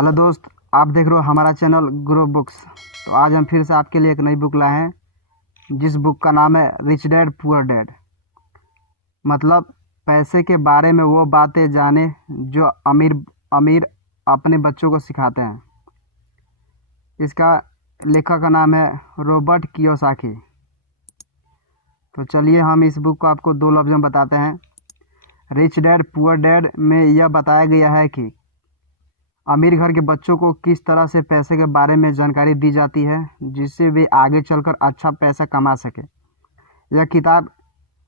Hello दोस्त, आप देख रहे हो हमारा चैनल ग्रो बुक्स। तो आज हम फिर से आपके लिए एक नई बुक लाए हैं, जिस बुक का नाम है रिच डैड पुअर डैड। मतलब पैसे के बारे में वो बातें जाने जो अमीर अमीर अपने बच्चों को सिखाते हैं। इसका लेखक का नाम है रॉबर्ट कियोसाकी। तो चलिए हम इस बुक को आपको दो लफ्ज़ में बताते हैं। रिच डैड पुअर डैड में यह बताया गया है कि अमीर घर के बच्चों को किस तरह से पैसे के बारे में जानकारी दी जाती है, जिससे वे आगे चलकर अच्छा पैसा कमा सके। यह किताब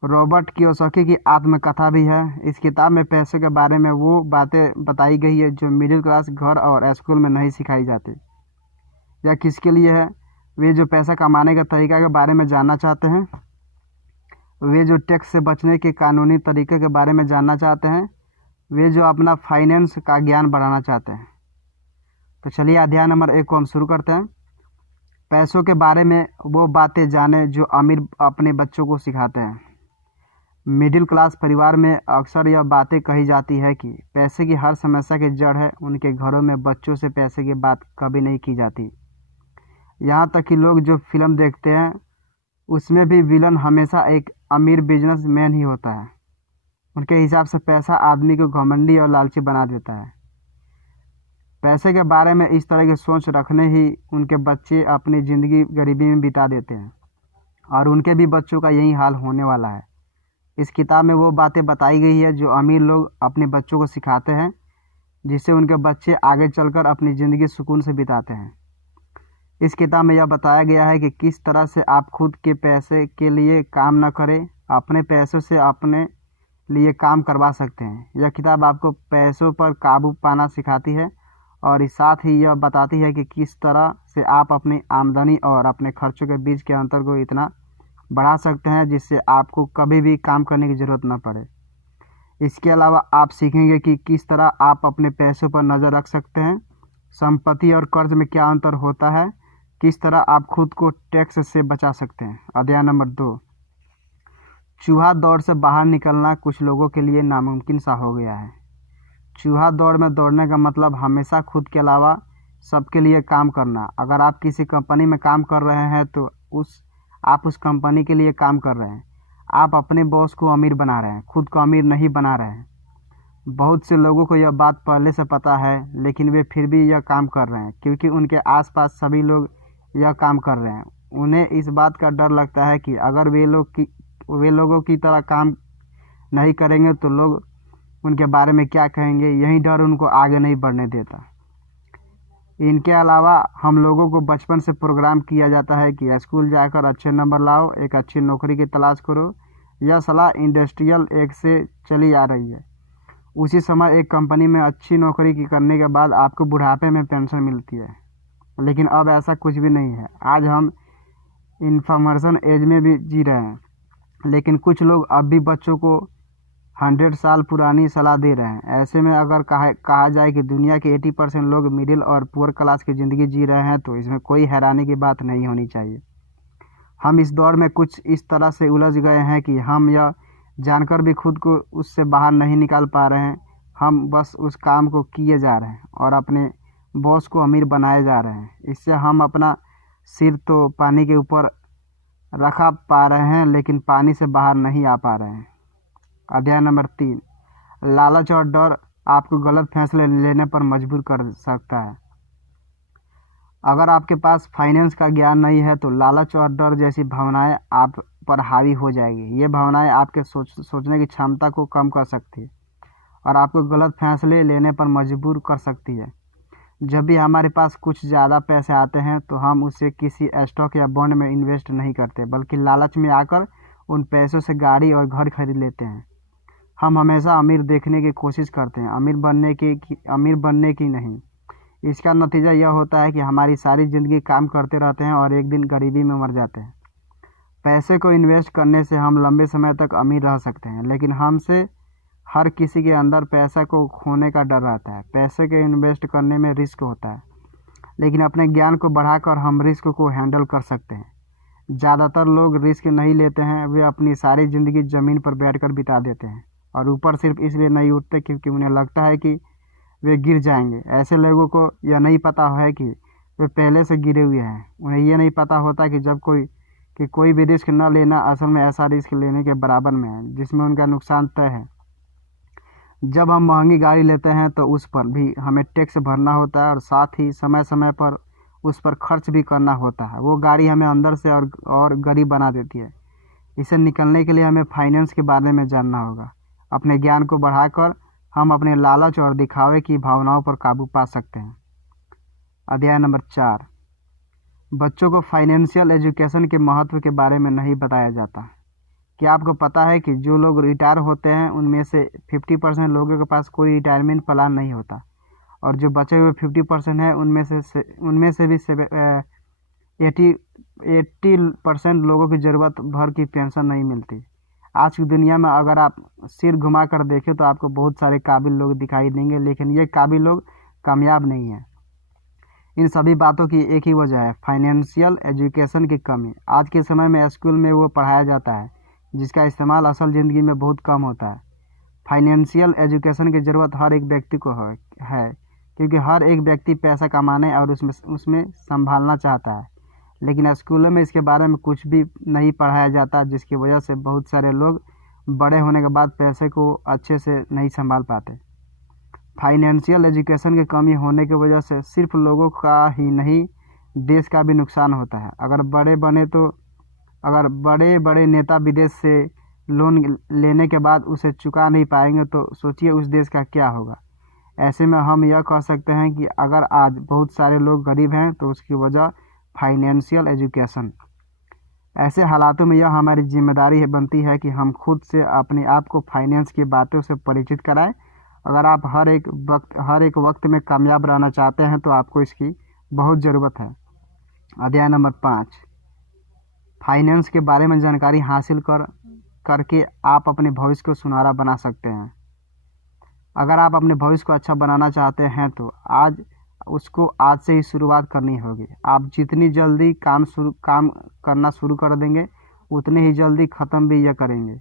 रॉबर्ट कियोसाकी की आत्मकथा भी है। इस किताब में पैसे के बारे में वो बातें बताई गई है जो मिडिल क्लास घर और स्कूल में नहीं सिखाई जाती। यह किसके लिए है? वे जो पैसा कमाने के तरीका के बारे में जानना चाहते हैं, वे जो टैक्स से बचने के कानूनी तरीके के बारे में जानना चाहते हैं, वे जो अपना फाइनेंस का ज्ञान बढ़ाना चाहते हैं। तो चलिए अध्याय नंबर 1 को हम शुरू करते हैं। पैसों के बारे में वो बातें जाने जो अमीर अपने बच्चों को सिखाते हैं। मिडिल क्लास परिवार में अक्सर यह बातें कही जाती है कि पैसे की हर समस्या की जड़ है। उनके घरों में बच्चों से पैसे की बात कभी नहीं की जाती। यहाँ तक कि लोग जो फिल्म देखते हैं उसमें भी विलन हमेशा एक अमीर बिजनेसमैन ही होता है। उनके हिसाब से पैसा आदमी को घमंडी और लालची बना देता है। पैसे के बारे में इस तरह की सोच रखने ही उनके बच्चे अपनी ज़िंदगी गरीबी में बिता देते हैं और उनके भी बच्चों का यही हाल होने वाला है। इस किताब में वो बातें बताई गई है जो अमीर लोग अपने बच्चों को सिखाते हैं, जिससे उनके बच्चे आगे चलकर अपनी ज़िंदगी सुकून से बिताते हैं। इस किताब में यह बताया गया है कि किस तरह से आप खुद के पैसे के लिए काम न करें, अपने पैसों से अपने लिए काम करवा सकते हैं। यह किताब आपको पैसों पर काबू पाना सिखाती है और इस साथ ही यह बताती है कि किस तरह से आप अपनी आमदनी और अपने खर्चों के बीच के अंतर को इतना बढ़ा सकते हैं जिससे आपको कभी भी काम करने की ज़रूरत न पड़े। इसके अलावा आप सीखेंगे कि किस तरह आप अपने पैसों पर नज़र रख सकते हैं, संपत्ति और कर्ज में क्या अंतर होता है, किस तरह आप खुद को टैक्स से बचा सकते हैं। अध्याय नंबर 2। चूहा दौड़ से बाहर निकलना कुछ लोगों के लिए नामुमकिन सा हो गया है। चूहा दौड़ में दौड़ने का मतलब हमेशा खुद के अलावा सबके लिए काम करना। अगर आप किसी कंपनी में काम कर रहे हैं तो आप उस कंपनी के लिए काम कर रहे हैं। आप अपने बॉस को अमीर बना रहे हैं, खुद को अमीर नहीं बना रहे हैं। बहुत से लोगों को यह बात पहले से पता है, लेकिन वे फिर भी यह काम कर रहे हैं क्योंकि उनके आसपास सभी लोग यह काम कर रहे हैं। उन्हें इस बात का डर लगता है कि अगर वे लोगों की तरह काम नहीं करेंगे तो लोग उनके बारे में क्या कहेंगे। यही डर उनको आगे नहीं बढ़ने देता। इनके अलावा हम लोगों को बचपन से प्रोग्राम किया जाता है कि स्कूल जाकर अच्छे नंबर लाओ, एक अच्छी नौकरी की तलाश करो। यह सलाह इंडस्ट्रियल एज से चली आ रही है। उसी समय एक कंपनी में अच्छी नौकरी करने के बाद आपको बुढ़ापे में पेंशन मिलती है, लेकिन अब ऐसा कुछ भी नहीं है। आज हम इंफॉर्मेशन एज में भी जी रहे हैं, लेकिन कुछ लोग अब भी बच्चों को 100 साल पुरानी सलाह दे रहे हैं। ऐसे में अगर कहा जाए कि दुनिया के 80% लोग मिडिल और पुअर क्लास की ज़िंदगी जी रहे हैं तो इसमें कोई हैरानी की बात नहीं होनी चाहिए। हम इस दौर में कुछ इस तरह से उलझ गए हैं कि हम यह जानकर भी खुद को उससे बाहर नहीं निकाल पा रहे हैं। हम बस उस काम को किए जा रहे हैं और अपने बॉस को अमीर बनाए जा रहे हैं। इससे हम अपना सिर तो पानी के ऊपर रखा पा रहे हैं, लेकिन पानी से बाहर नहीं आ पा रहे हैं। अध्याय नंबर 3। लालच और डर आपको गलत फैसले लेने पर मजबूर कर सकता है। अगर आपके पास फाइनेंस का ज्ञान नहीं है तो लालच और डर जैसी भावनाएं आप पर हावी हो जाएगी। ये भावनाएं आपके सोचने की क्षमता को कम कर सकती है और आपको गलत फैसले लेने पर मजबूर कर सकती है। जब भी हमारे पास कुछ ज़्यादा पैसे आते हैं तो हम उसे किसी स्टॉक या बॉन्ड में इन्वेस्ट नहीं करते, बल्कि लालच में आकर उन पैसों से गाड़ी और घर खरीद लेते हैं। हम हमेशा अमीर देखने की कोशिश करते हैं, अमीर बनने की नहीं। इसका नतीजा यह होता है कि हमारी सारी ज़िंदगी काम करते रहते हैं और एक दिन गरीबी में मर जाते हैं। पैसे को इन्वेस्ट करने से हम लंबे समय तक अमीर रह सकते हैं, लेकिन हमसे हर किसी के अंदर पैसा को खोने का डर रहता है। पैसे के इन्वेस्ट करने में रिस्क होता है, लेकिन अपने ज्ञान को बढ़ाकर हम रिस्क को हैंडल कर सकते हैं। ज़्यादातर लोग रिस्क नहीं लेते हैं, वे अपनी सारी ज़िंदगी ज़मीन पर बैठकर बिता देते हैं और ऊपर सिर्फ इसलिए नहीं उठते क्योंकि उन्हें लगता है कि वे गिर जाएंगे। ऐसे लोगों को यह नहीं पता है कि वे पहले से गिरे हुए हैं। उन्हें यह नहीं पता होता कि कोई भी रिस्क न लेना असल में ऐसा रिस्क लेने के बराबर में है जिसमें उनका नुकसान तय है। जब हम महंगी गाड़ी लेते हैं तो उस पर भी हमें टैक्स भरना होता है और साथ ही समय समय पर उस पर खर्च भी करना होता है। वो गाड़ी हमें अंदर से और गरीब बना देती है। इसे निकलने के लिए हमें फाइनेंस के बारे में जानना होगा। अपने ज्ञान को बढ़ाकर हम अपने लालच और दिखावे की भावनाओं पर काबू पा सकते हैं। अध्याय नंबर 4। बच्चों को फाइनेंशियल एजुकेशन के महत्व के बारे में नहीं बताया जाता। क्या आपको पता है कि जो लोग रिटायर होते हैं उनमें से 50% लोगों के पास कोई रिटायरमेंट प्लान नहीं होता, और जो बचे हुए 50% हैं उनमें से भी 80% लोगों की ज़रूरत भर की पेंशन नहीं मिलती। आज की दुनिया में अगर आप सिर घुमा कर देखें तो आपको बहुत सारे काबिल लोग दिखाई देंगे, लेकिन ये काबिल लोग कामयाब नहीं हैं। इन सभी बातों की एक ही वजह है, फाइनेंशियल एजुकेशन की कमी। आज के समय में स्कूल में वो पढ़ाया जाता है जिसका इस्तेमाल असल ज़िंदगी में बहुत कम होता है। फाइनेंशियल एजुकेशन की ज़रूरत हर एक व्यक्ति को है क्योंकि हर एक व्यक्ति पैसा कमाने और उसमें संभालना चाहता है, लेकिन स्कूलों में इसके बारे में कुछ भी नहीं पढ़ाया जाता, जिसकी वजह से बहुत सारे लोग बड़े होने के बाद पैसे को अच्छे से नहीं संभाल पाते। फाइनेंशियल एजुकेशन की कमी होने की वजह से सिर्फ लोगों का ही नहीं, देश का भी नुकसान होता है। अगर बड़े बड़े नेता विदेश से लोन लेने के बाद उसे चुका नहीं पाएंगे तो सोचिए उस देश का क्या होगा। ऐसे में हम यह कह सकते हैं कि अगर आज बहुत सारे लोग गरीब हैं तो उसकी वजह फाइनेंशियल एजुकेशन। ऐसे हालातों में यह हमारी जिम्मेदारी बनती है कि हम खुद से अपने आप को फाइनेंस की बातों से परिचित कराएं। अगर आप हर एक वक्त में कामयाब रहना चाहते हैं तो आपको इसकी बहुत ज़रूरत है। अध्याय नंबर 5। फाइनेंस के बारे में जानकारी हासिल करके आप अपने भविष्य को सुनहरा बना सकते हैं। अगर आप अपने भविष्य को अच्छा बनाना चाहते हैं तो आज से ही शुरुआत करनी होगी। आप जितनी जल्दी काम करना शुरू कर देंगे उतने ही जल्दी ख़त्म भी यह करेंगे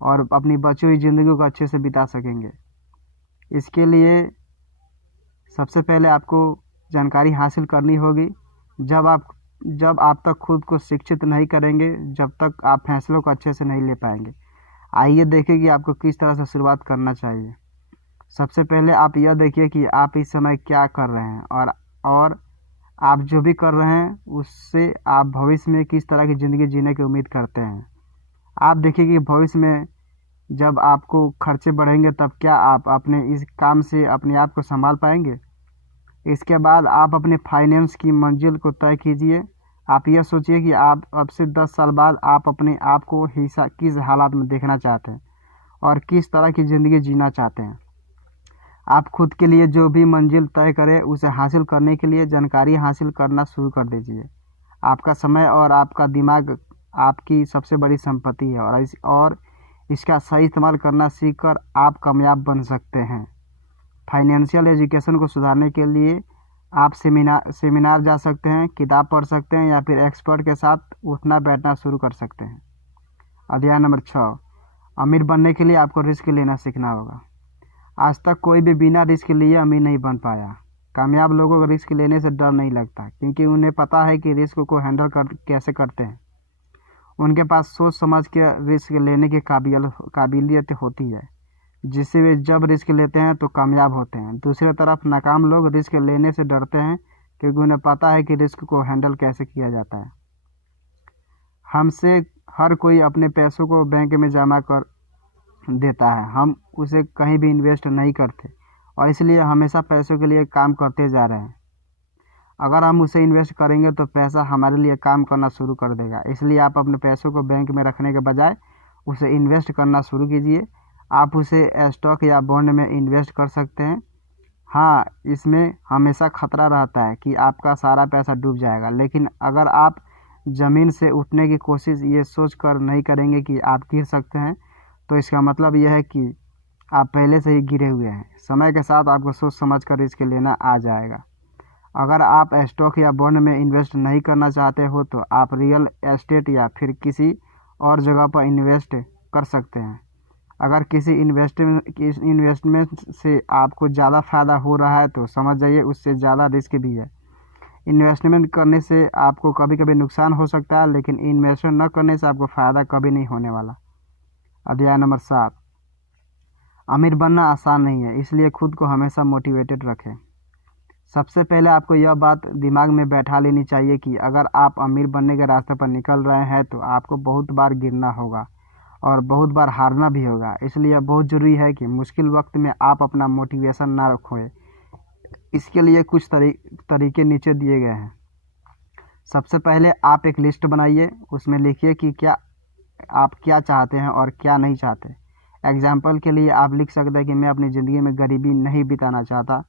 और अपनी बची हुई ज़िंदगी को अच्छे से बिता सकेंगे। इसके लिए सबसे पहले आपको जानकारी हासिल करनी होगी। जब आप तक खुद को शिक्षित नहीं करेंगे, जब तक आप फैसलों को अच्छे से नहीं ले पाएंगे। आइए देखें कि आपको किस तरह से शुरुआत करना चाहिए। सबसे पहले आप यह देखिए कि आप इस समय क्या कर रहे हैं और आप जो भी कर रहे हैं उससे आप भविष्य में किस तरह की ज़िंदगी जीने की उम्मीद करते हैं। आप देखिए कि भविष्य में जब आपको खर्चे बढ़ेंगे तब क्या आप अपने इस काम से अपने आप को संभाल पाएंगे। इसके बाद आप अपने फाइनेंस की मंजिल को तय कीजिए। आप यह सोचिए कि आप अब से 10 साल बाद आप अपने आप को किस हालात में देखना चाहते हैं और किस तरह की ज़िंदगी जीना चाहते हैं। आप खुद के लिए जो भी मंजिल तय करें उसे हासिल करने के लिए जानकारी हासिल करना शुरू कर दीजिए। आपका समय और आपका दिमाग आपकी सबसे बड़ी संपत्ति है और इसका सही इस्तेमाल करना सीखकर आप कामयाब बन सकते हैं। फाइनेंशियल एजुकेशन को सुधारने के लिए आप सेमिनार जा सकते हैं, किताब पढ़ सकते हैं या फिर एक्सपर्ट के साथ उठना बैठना शुरू कर सकते हैं। अध्याय नंबर 6। अमीर बनने के लिए आपको रिस्क लेना सीखना होगा। आज तक कोई भी बिना रिस्क लिए अमीर नहीं बन पाया। कामयाब लोगों को रिस्क लेने से डर नहीं लगता क्योंकि उन्हें पता है कि रिस्क को हैंडल कैसे करते हैं। उनके पास सोच समझ के रिस्क लेने की काबिलियत होती है, जिससे वे जब रिस्क लेते हैं तो कामयाब होते हैं। दूसरी तरफ नाकाम लोग रिस्क लेने से डरते हैं क्योंकि उन्हें पता है कि रिस्क को हैंडल कैसे किया जाता है। हमसे हर कोई अपने पैसों को बैंक में जमा कर देता है, हम उसे कहीं भी इन्वेस्ट नहीं करते और इसलिए हमेशा पैसों के लिए काम करते जा रहे हैं। अगर हम उसे इन्वेस्ट करेंगे तो पैसा हमारे लिए काम करना शुरू कर देगा। इसलिए आप अपने पैसों को बैंक में रखने के बजाय उसे इन्वेस्ट करना शुरू कीजिए। आप उसे स्टॉक या बॉन्ड में इन्वेस्ट कर सकते हैं। हाँ, इसमें हमेशा खतरा रहता है कि आपका सारा पैसा डूब जाएगा, लेकिन अगर आप ज़मीन से उठने की कोशिश ये सोच कर नहीं करेंगे कि आप गिर सकते हैं तो इसका मतलब यह है कि आप पहले से ही गिरे हुए हैं। समय के साथ आपको सोच समझ कर रिस्क लेना आ जाएगा। अगर आप स्टॉक या बॉन्ड में इन्वेस्ट नहीं करना चाहते हो तो आप रियल एस्टेट या फिर किसी और जगह पर इन्वेस्ट कर सकते हैं। अगर किसी इन्वेस्टमेंट से आपको ज़्यादा फ़ायदा हो रहा है तो समझ जाइए उससे ज़्यादा रिस्क भी है। इन्वेस्टमेंट करने से आपको कभी कभी नुकसान हो सकता है, लेकिन इन्वेस्टमेंट न करने से आपको फ़ायदा कभी नहीं होने वाला। अध्याय नंबर 7, अमीर बनना आसान नहीं है, इसलिए खुद को हमेशा मोटिवेटेड रखें। सबसे पहले आपको यह बात दिमाग में बैठा लेनी चाहिए कि अगर आप अमीर बनने के रास्ते पर निकल रहे हैं तो आपको बहुत बार गिरना होगा और बहुत बार हारना भी होगा। इसलिए बहुत ज़रूरी है कि मुश्किल वक्त में आप अपना मोटिवेशन ना खोएं। इसके लिए कुछ तरीके नीचे दिए गए हैं। सबसे पहले आप एक लिस्ट बनाइए, उसमें लिखिए कि आप क्या चाहते हैं और क्या नहीं चाहते। एग्जाम्पल के लिए आप लिख सकते हैं कि मैं अपनी ज़िंदगी में गरीबी नहीं बिताना चाहता,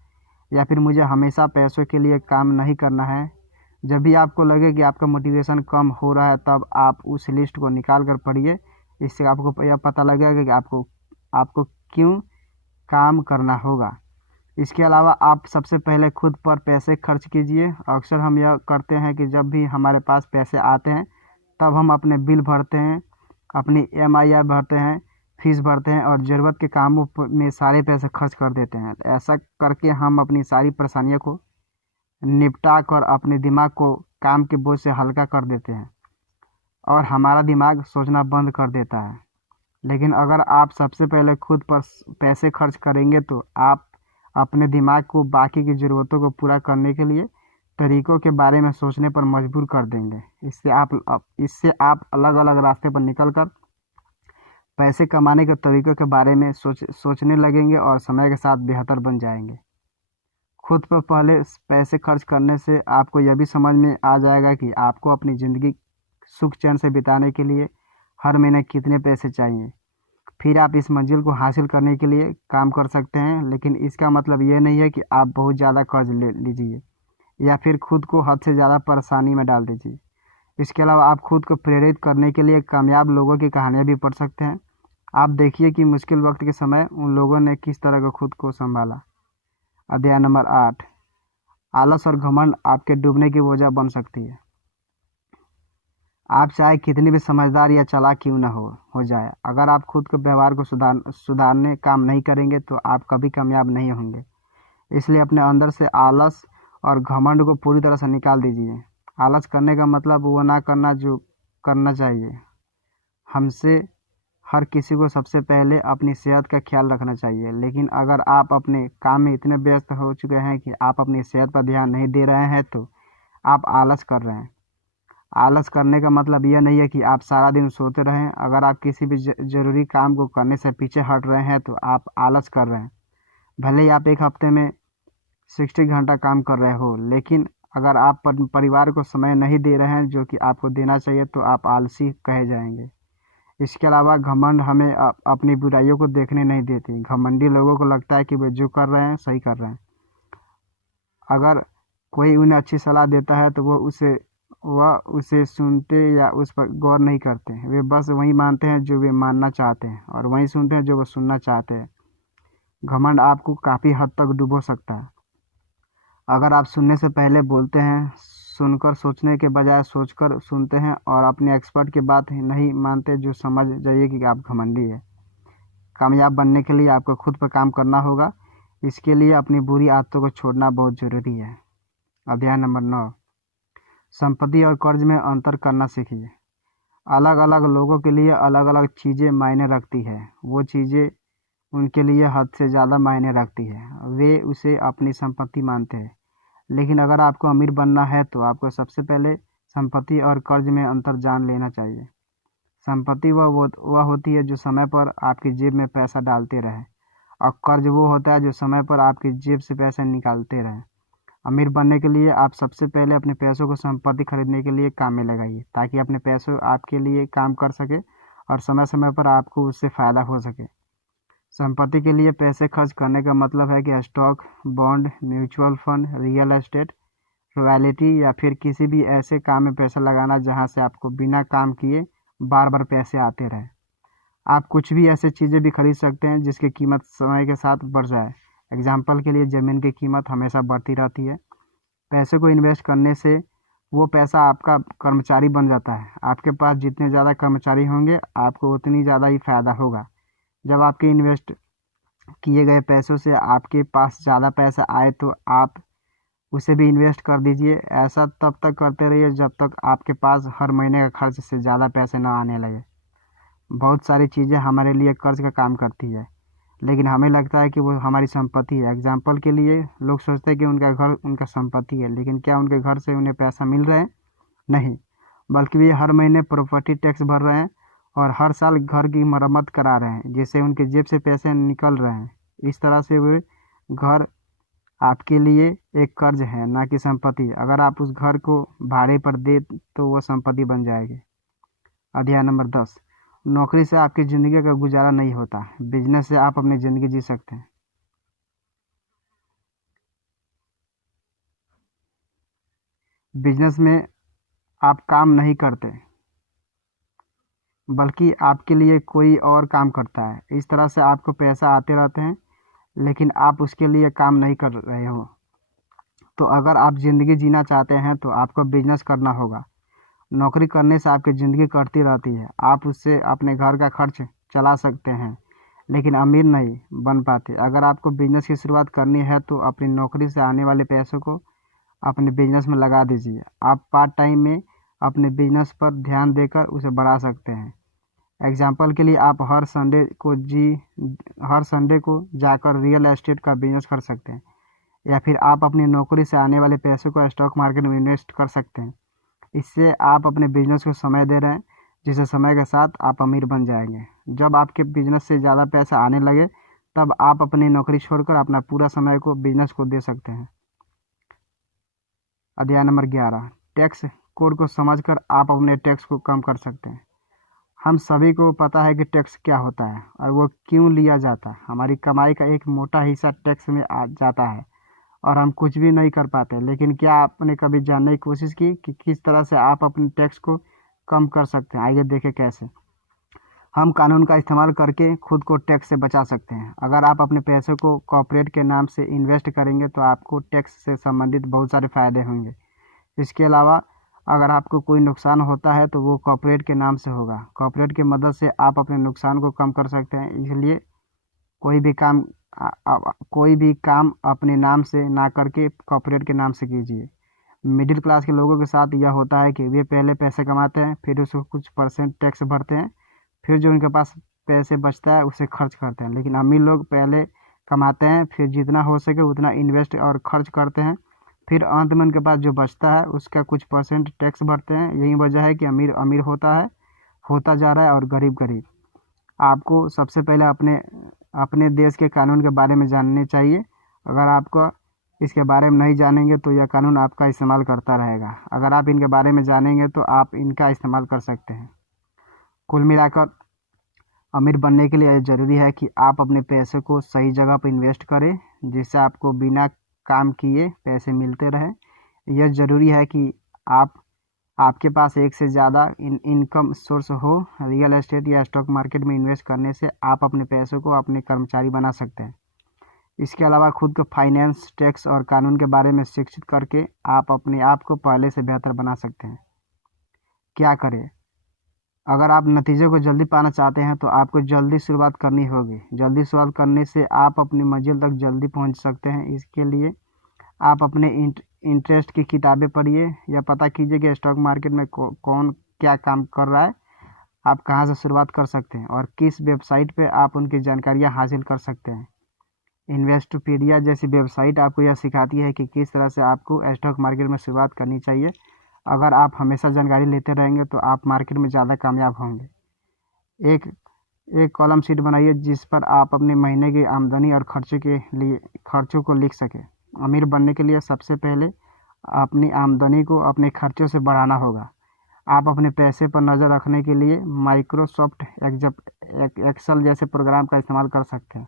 या फिर मुझे हमेशा पैसों के लिए काम नहीं करना है। जब भी आपको लगे कि आपका मोटिवेशन कम हो रहा है तब आप उस लिस्ट को निकाल कर पढ़िए। इससे आपको यह पता लगेगा कि आपको क्यों काम करना होगा। इसके अलावा आप सबसे पहले खुद पर पैसे खर्च कीजिए। अक्सर हम यह करते हैं कि जब भी हमारे पास पैसे आते हैं तब हम अपने बिल भरते हैं, अपनी EMI भरते हैं, फीस भरते हैं और ज़रूरत के कामों में सारे पैसे खर्च कर देते हैं। ऐसा करके हम अपनी सारी परेशानियों को निपटा कर अपने दिमाग को काम के बोझ से हल्का कर देते हैं और हमारा दिमाग सोचना बंद कर देता है। लेकिन अगर आप सबसे पहले खुद पर पैसे खर्च करेंगे तो आप अपने दिमाग को बाकी की ज़रूरतों को पूरा करने के लिए तरीकों के बारे में सोचने पर मजबूर कर देंगे। इससे आप अलग अलग रास्ते पर निकलकर पैसे कमाने के तरीकों के बारे में सोचने लगेंगे और समय के साथ बेहतर बन जाएंगे। खुद पर पहले पैसे खर्च करने से आपको यह भी समझ में आ जाएगा कि आपको अपनी ज़िंदगी सुख चैन से बिताने के लिए हर महीने कितने पैसे चाहिए। फिर आप इस मंजिल को हासिल करने के लिए काम कर सकते हैं। लेकिन इसका मतलब ये नहीं है कि आप बहुत ज़्यादा कर्ज ले लीजिए या फिर खुद को हद से ज़्यादा परेशानी में डाल दीजिए। इसके अलावा आप खुद को प्रेरित करने के लिए कामयाब लोगों की कहानियाँ भी पढ़ सकते हैं। आप देखिए कि मुश्किल वक्त के समय उन लोगों ने किस तरह का खुद को संभाला। अध्याय नंबर 8, आलस और घमंड आपके डूबने की वजह बन सकती है। आप चाहे कितनी भी समझदार या चालाक क्यों न हो जाए, अगर आप खुद के व्यवहार को सुधारने काम नहीं करेंगे तो आप कभी कामयाब नहीं होंगे। इसलिए अपने अंदर से आलस और घमंड को पूरी तरह से निकाल दीजिए। आलस करने का मतलब वो ना करना जो करना चाहिए। हमसे हर किसी को सबसे पहले अपनी सेहत का ख्याल रखना चाहिए, लेकिन अगर आप अपने काम में इतने व्यस्त हो चुके हैं कि आप अपनी सेहत पर ध्यान नहीं दे रहे हैं तो आप आलस कर रहे हैं। आलस करने का मतलब यह नहीं है कि आप सारा दिन सोते रहें। अगर आप किसी भी ज़रूरी काम को करने से पीछे हट रहे हैं तो आप आलस कर रहे हैं। भले ही आप एक हफ्ते में 60 घंटा काम कर रहे हो, लेकिन अगर आप परिवार को समय नहीं दे रहे हैं जो कि आपको देना चाहिए तो आप आलसी कहे जाएंगे। इसके अलावा घमंड हमें अपनी बुराइयों को देखने नहीं देती। घमंडी लोगों को लगता है कि वे जो कर रहे हैं सही कर रहे हैं। अगर कोई उन्हें अच्छी सलाह देता है तो वह उसे सुनते या उस पर गौर नहीं करते। वे बस वही मानते हैं जो वे मानना चाहते हैं और वही सुनते हैं जो वो सुनना चाहते हैं। घमंड आपको काफ़ी हद तक डुबो सकता है। अगर आप सुनने से पहले बोलते हैं, सुनकर सोचने के बजाय सोचकर सुनते हैं और अपने एक्सपर्ट की बात नहीं मानते, जो समझ जाइए कि आप घमंडी है। कामयाब बनने के लिए आपको खुद पर काम करना होगा। इसके लिए अपनी बुरी आदतों को छोड़ना बहुत ज़रूरी है। अध्याय नंबर 9, संपत्ति और कर्ज में अंतर करना सीखिए। अलग अलग लोगों के लिए अलग अलग चीज़ें मायने रखती है। वो चीज़ें उनके लिए हद से ज़्यादा मायने रखती है। वे उसे अपनी संपत्ति मानते हैं। लेकिन अगर आपको अमीर बनना है तो आपको सबसे पहले संपत्ति और कर्ज में अंतर जान लेना चाहिए। संपत्ति वह होती है जो समय पर आपकी जेब में पैसा डालते रहे, और कर्ज वो होता है जो समय पर आपकी जेब से पैसे निकालते रहे। अमीर बनने के लिए आप सबसे पहले अपने पैसों को संपत्ति खरीदने के लिए काम में लगाइए, ताकि अपने पैसों आपके लिए काम कर सके और समय समय पर आपको उससे फ़ायदा हो सके। संपत्ति के लिए पैसे खर्च करने का मतलब है कि stock, bond, mutual fund, real estate, royalty या फिर किसी भी ऐसे काम में पैसा लगाना जहां से आपको बिना काम किए बार बार पैसे आते रहे। आप कुछ भी ऐसे चीज़ें भी खरीद सकते हैं जिसकी कीमत समय के साथ बढ़ जाए। एग्जाम्पल के लिए ज़मीन की कीमत हमेशा बढ़ती रहती है। पैसे को इन्वेस्ट करने से वो पैसा आपका कर्मचारी बन जाता है। आपके पास जितने ज़्यादा कर्मचारी होंगे आपको उतनी ज़्यादा ही फ़ायदा होगा। जब आपके इन्वेस्ट किए गए पैसों से आपके पास ज़्यादा पैसा आए तो आप उसे भी इन्वेस्ट कर दीजिए। ऐसा तब तक करते रहिए जब तक आपके पास हर महीने का खर्च से ज़्यादा पैसे ना आने लगे। बहुत सारी चीज़ें हमारे लिए कर्ज का काम करती है, लेकिन हमें लगता है कि वो हमारी संपत्ति है। एग्जाम्पल के लिए लोग सोचते हैं कि उनका घर उनका संपत्ति है, लेकिन क्या उनके घर से उन्हें पैसा मिल रहा है? नहीं, बल्कि वे हर महीने प्रॉपर्टी टैक्स भर रहे हैं और हर साल घर की मरम्मत करा रहे हैं, जिससे उनके जेब से पैसे निकल रहे हैं। इस तरह से वे घर आपके लिए एक कर्ज है, ना कि संपत्ति। अगर आप उस घर को भाड़े पर दे तो वो संपत्ति बन जाएगी। अध्याय नंबर 10। नौकरी से आपकी ज़िंदगी का गुजारा नहीं होता, बिजनेस से आप अपनी ज़िंदगी जी सकते हैं। बिजनेस में आप काम नहीं करते, बल्कि आपके लिए कोई और काम करता है। इस तरह से आपको पैसा आते रहते हैं, लेकिन आप उसके लिए काम नहीं कर रहे हो। तो अगर आप ज़िंदगी जीना चाहते हैं तो आपको बिजनेस करना होगा। नौकरी करने से आपकी ज़िंदगी कटती रहती है, आप उससे अपने घर का खर्च चला सकते हैं, लेकिन अमीर नहीं बन पाते। अगर आपको बिजनेस की शुरुआत करनी है तो अपनी नौकरी से आने वाले पैसों को अपने बिजनेस में लगा दीजिए। आप पार्ट टाइम में अपने बिजनेस पर ध्यान देकर उसे बढ़ा सकते हैं। एग्जाम्पल के लिए आप हर संडे को जाकर रियल एस्टेट का बिजनेस कर सकते हैं, या फिर आप अपनी नौकरी से आने वाले पैसों को स्टॉक मार्केट में इन्वेस्ट कर सकते हैं। इससे आप अपने बिजनेस को समय दे रहे हैं, जिससे समय के साथ आप अमीर बन जाएंगे। जब आपके बिजनेस से ज़्यादा पैसा आने लगे तब आप अपनी नौकरी छोड़कर अपना पूरा समय को बिजनेस को दे सकते हैं। अध्याय नंबर 11। टैक्स कोड को समझकर आप अपने टैक्स को कम कर सकते हैं। हम सभी को पता है कि टैक्स क्या होता है और वो क्यों लिया जाता है। हमारी कमाई का एक मोटा हिस्सा टैक्स में आ जाता है और हम कुछ भी नहीं कर पाते। लेकिन क्या आपने कभी जानने की कोशिश की कि किस तरह से आप अपने टैक्स को कम कर सकते हैं? आइए देखें कैसे। हम कानून का इस्तेमाल करके खुद को टैक्स से बचा सकते हैं। अगर आप अपने पैसों को कॉर्पोरेट के नाम से इन्वेस्ट करेंगे तो आपको टैक्स से संबंधित बहुत सारे फ़ायदे होंगे। इसके अलावा अगर आपको कोई नुकसान होता है तो वो कॉर्पोरेट के नाम से होगा। कॉर्पोरेट की मदद से आप अपने नुकसान को कम कर सकते हैं। इसलिए कोई भी काम कोई भी काम अपने नाम से ना करके कॉर्पोरेट के नाम से कीजिए। मिडिल क्लास के लोगों के साथ यह होता है कि वे पहले पैसे कमाते हैं, फिर उसको कुछ परसेंट टैक्स भरते हैं, फिर जो उनके पास पैसे बचता है उसे खर्च करते हैं। लेकिन अमीर लोग पहले कमाते हैं, फिर जितना हो सके उतना इन्वेस्ट और खर्च करते हैं, फिर अंत में उनके पास जो बचता है उसका कुछ परसेंट टैक्स भरते हैं। यही वजह है कि अमीर अमीर होता जा रहा है और गरीब गरीब। आपको सबसे पहले अपने अपने देश के कानून के बारे में जानने चाहिए। अगर आपको इसके बारे में नहीं जानेंगे तो यह कानून आपका इस्तेमाल करता रहेगा। अगर आप इनके बारे में जानेंगे तो आप इनका इस्तेमाल कर सकते हैं। कुल मिलाकर अमीर बनने के लिए यह ज़रूरी है कि आप अपने पैसे को सही जगह पर इन्वेस्ट करें, जिससे आपको बिना काम किए पैसे मिलते रहें। यह ज़रूरी है कि आप आपके पास एक से ज़्यादा इनकम सोर्स हो। रियल एस्टेट या स्टॉक मार्केट में इन्वेस्ट करने से आप अपने पैसों को अपने कर्मचारी बना सकते हैं। इसके अलावा खुद को फाइनेंस, टैक्स और कानून के बारे में शिक्षित करके आप अपने आप को पहले से बेहतर बना सकते हैं। क्या करें? अगर आप नतीजे को जल्दी पाना चाहते हैं तो आपको जल्दी शुरुआत करनी होगी। जल्दी शुरुआत करने से आप अपनी मंजिल तक जल्दी पहुंच सकते हैं। इसके लिए आप अपने इंटरेस्ट की किताबें पढ़िए या पता कीजिए कि स्टॉक मार्केट में कौन क्या काम कर रहा है, आप कहां से शुरुआत कर सकते हैं और किस वेबसाइट पे आप उनकी जानकारियां हासिल कर सकते हैं। इन्वेस्टोपीडिया जैसी वेबसाइट आपको यह सिखाती है कि किस तरह से आपको स्टॉक मार्केट में शुरुआत करनी चाहिए। अगर आप हमेशा जानकारी लेते रहेंगे तो आप मार्केट में ज़्यादा कामयाब होंगे। एक एक कॉलम शीट बनाइए जिस पर आप अपने महीने की आमदनी और खर्चों को लिख सकें। अमीर बनने के लिए सबसे पहले अपनी आमदनी को अपने खर्चों से बढ़ाना होगा। आप अपने पैसे पर नज़र रखने के लिए माइक्रोसॉफ्ट एक्सेल जैसे प्रोग्राम का इस्तेमाल कर सकते हैं।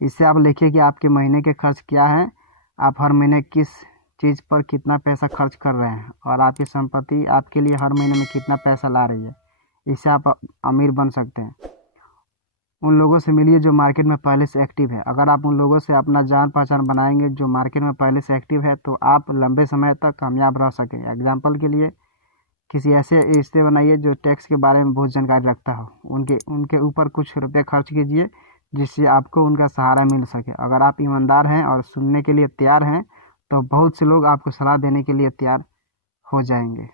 इससे आप लिखिए कि आपके महीने के खर्च क्या हैं, आप हर महीने किस चीज़ पर कितना पैसा खर्च कर रहे हैं और आपकी संपत्ति आपके लिए हर महीने में कितना पैसा ला रही है। इससे आप अमीर बन सकते हैं। उन लोगों से मिलिए जो मार्केट में पहले से एक्टिव है। अगर आप उन लोगों से अपना जान पहचान बनाएंगे जो मार्केट में पहले से एक्टिव है तो आप लंबे समय तक कामयाब रह सकें। एग्जाम्पल के लिए किसी ऐसे रिश्ते बनाइए जो टैक्स के बारे में बहुत जानकारी रखता हो, उनके उनके ऊपर कुछ रुपए खर्च कीजिए जिससे आपको उनका सहारा मिल सके। अगर आप ईमानदार हैं और सुनने के लिए तैयार हैं तो बहुत से लोग आपको सलाह देने के लिए तैयार हो जाएंगे।